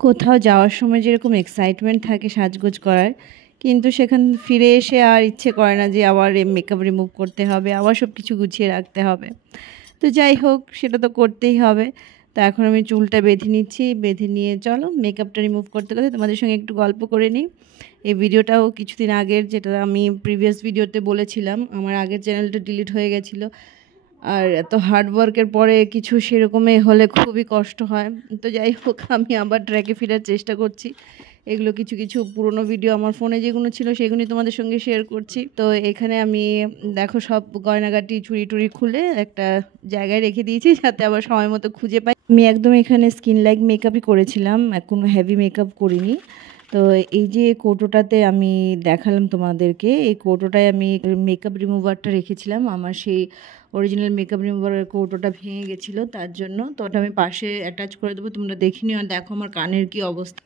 কোথাও যাওয়ার সময় যেরকম এক্সাইটমেন্ট থাকে সাজগোজ করার, কিন্তু সেখান ফিরে এসে আর ইচ্ছে করে না যে আবার মেকআপ রিমুভ করতে হবে, আবার সব কিছু গুছিয়ে রাখতে হবে। তো যাই হোক, সেটা তো করতেই হবে। তো এখন আমি চুলটা বেঁধে নিচ্ছি, বেঁধে নিয়ে চলো মেকআপটা রিমুভ করতে করতে তোমাদের সঙ্গে একটু গল্প করে নিই। এই ভিডিওটাও কিছুদিন আগের, যেটা আমি প্রিভিয়াস ভিডিওতে বলেছিলাম আমার আগের চ্যানেলটা ডিলিট হয়ে গেছিলো। আর এত হার্ড ওয়ার্কের পরে কিছু সেরকমই হলে খুবই কষ্ট হয়। তো যাই হোক, আমি আবার ট্র্যাকে ফেরার চেষ্টা করছি। এগুলো কিছু কিছু পুরনো ভিডিও আমার ফোনে যেগুলো ছিল সেগুলি তোমাদের সঙ্গে শেয়ার করছি। তো এখানে আমি দেখো সব গয়নাগাটি চুড়ি টুড়ি খুলে একটা জায়গায় রেখে দিয়েছি, যাতে আবার সময় মতো খুঁজে পাই। আমি একদম এখানে স্কিন লাইক মেকআপই করেছিলাম, কোনো হেভি মেকআপ করিনি। তো এই যে কৌটোটাতে আমি দেখালাম তোমাদেরকে, এই কৌটোটায় আমি মেকআপ রিমুভারটা রেখেছিলাম। আমার সেই অরিজিনাল মেকআপ রিমুভারের কৌটোটা ভেঙে গেছিলো, তার জন্য তো ওটা আমি পাশে অ্যাটাচ করে দেবো, তোমরা দেখে নিও। আর দেখো আমার কানের কি অবস্থা।